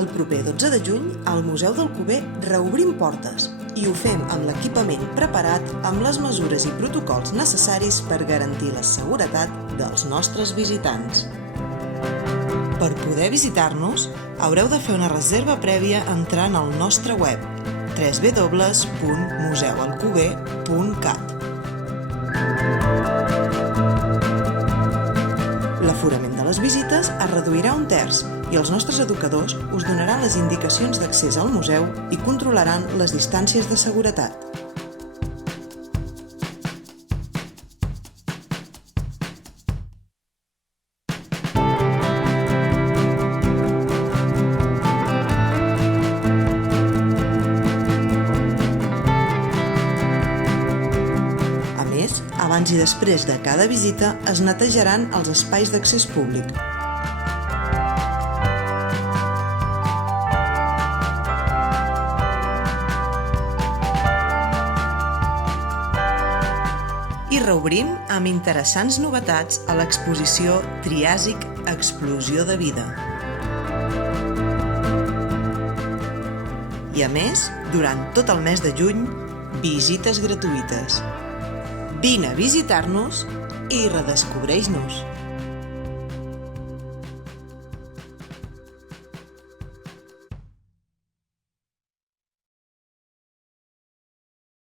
El proper 12 de juny, al Museu d'Alcover reobrim portes i ho fem amb l'equipament preparat amb les mesures i protocols necessaris per garantir la seguretat dels nostres visitants. Per poder visitar-nos, haureu de fer una reserva prèvia entrant al nostre web www.museualcover.cat. L'aforament de les visites es reduirà un terç i els nostres educadors us donaran les indicacions d'accés al museu i controlaran les distàncies de seguretat. A més, abans i després de cada visita es netejaran els espais d'accés públic. I reobrim amb interessants novetats a l'exposició Triàsic Explosió de Vida. I a més, durant tot el mes de juny, visites gratuïtes. Vine a visitar-nos i redescobreix-nos!